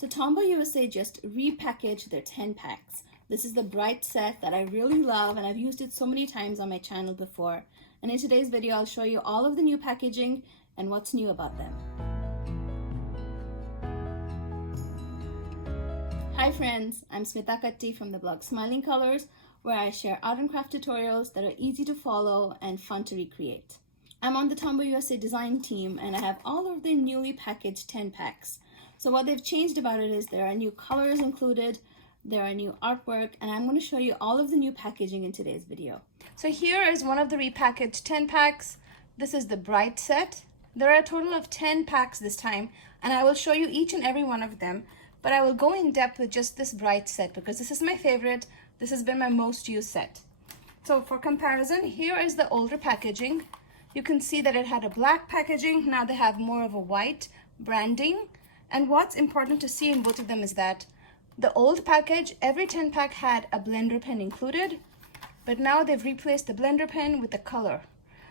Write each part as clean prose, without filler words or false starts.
So Tombow USA just repackaged their 10 packs. This is the bright set that I really love, and I've used it so many times on my channel before. And in today's video, I'll show you all of the new packaging and what's new about them. Hi friends, I'm Smitha from the blog Smiling Colors, where I share art and craft tutorials that are easy to follow and fun to recreate. I'm on the Tombow USA design team, and I have all of their newly packaged 10 packs. So what they've changed about it is there are new colors included, there are new artwork, and I'm going to show you all of the new packaging in today's video. So here is one of the repackaged 10 packs. This is the bright set. There are a total of 10 packs this time, and I will show you each and every one of them, but I will go in depth with just this bright set because this is my favorite. This has been my most used set. So for comparison, here is the older packaging. You can see that it had a black packaging. Now they have more of a white branding. And what's important to see in both of them is that the old package, every 10 pack had a blender pen included, but now they've replaced the blender pen with the color.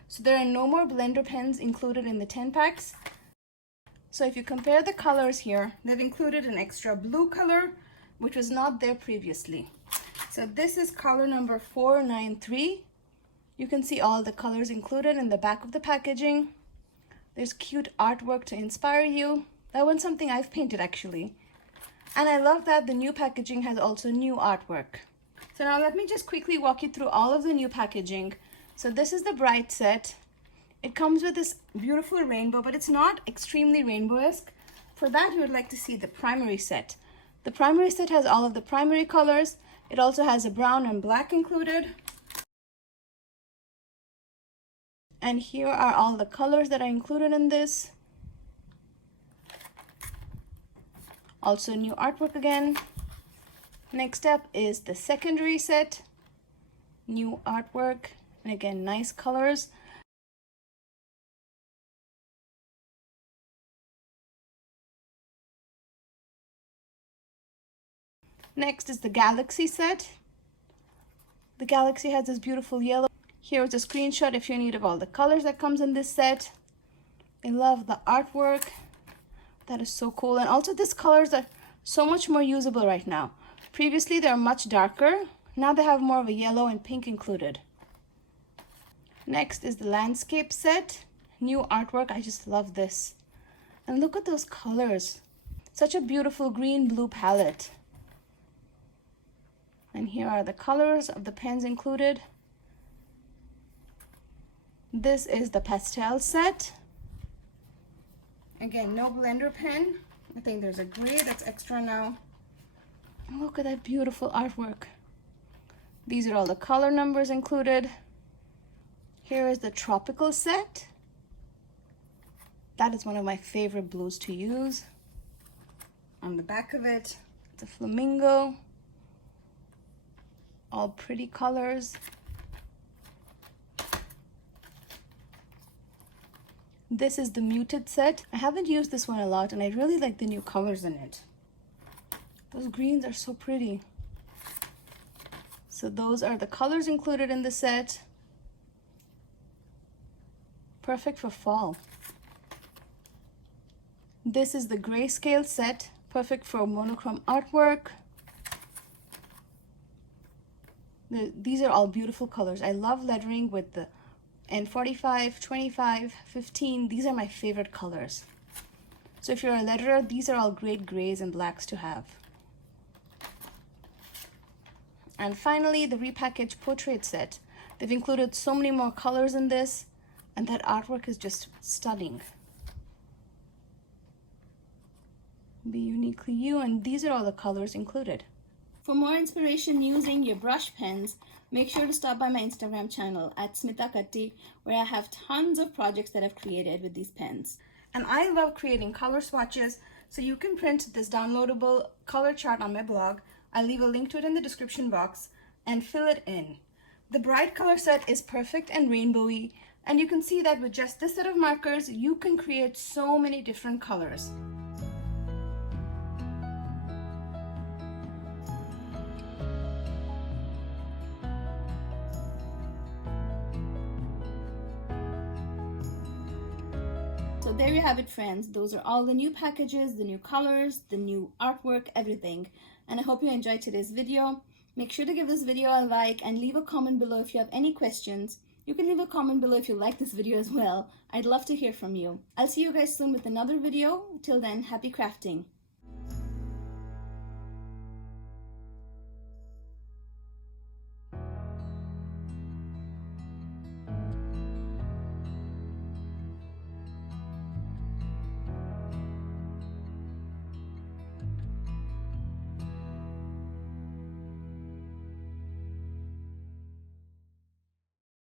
So there are no more blender pens included in the 10 packs. So if you compare the colors here, they've included an extra blue color, which was not there previously. So this is color number 493. You can see all the colors included in the back of the packaging. There's cute artwork to inspire you. That one's something I've painted actually. And I love that the new packaging has also new artwork. So now let me just quickly walk you through all of the new packaging. So this is the bright set. It comes with this beautiful rainbow, but it's not extremely rainbow-esque. For that, you would like to see the primary set. The primary set has all of the primary colors. It also has a brown and black included. And here are all the colors that are included in this. Also new artwork again. Next up is the secondary set. New artwork, and again, nice colors. Next is the Galaxy set. The Galaxy has this beautiful yellow. Here's a screenshot if you're in need of all the colors that comes in this set. I love the artwork. That is so cool. And also these colors are so much more usable right now. Previously they are much darker. Now they have more of a yellow and pink included. Next is the landscape set. New artwork. I just love this. And look at those colors. Such a beautiful green-blue palette. And here are the colors of the pens included. This is the pastel set. Again, no blender pen. I think there's a gray that's extra now. And look at that beautiful artwork. These are all the color numbers included. Here is the tropical set. That is one of my favorite blues to use. On the back of it, it's a flamingo. All pretty colors. This is the muted set. I haven't used this one a lot, and I really like the new colors in it. Those greens are so pretty. So those are the colors included in the set. Perfect for fall. This is the grayscale set, perfect for monochrome artwork. These are all beautiful colors. I love lettering with the N45, 25, 15. These are my favorite colors. So if you're a letterer, these are all great grays and blacks to have. And finally, the repackaged portrait set. They've included so many more colors in this, and that artwork is just stunning. Be uniquely you, and these are all the colors included. For more inspiration using your brush pens, make sure to stop by my Instagram channel at Smitha, where I have tons of projects that I've created with these pens. And I love creating color swatches, so you can print this downloadable color chart on my blog. I'll leave a link to it in the description box and fill it in. The bright color set is perfect and rainbowy, and you can see that with just this set of markers, you can create so many different colors. So there you have it, friends. Those are all the new packages, the new colors, the new artwork, everything. And I hope you enjoyed today's video. Make sure to give this video a like and leave a comment below if you have any questions. You can leave a comment below if you like this video as well. I'd love to hear from you. I'll see you guys soon with another video. Till then, happy crafting.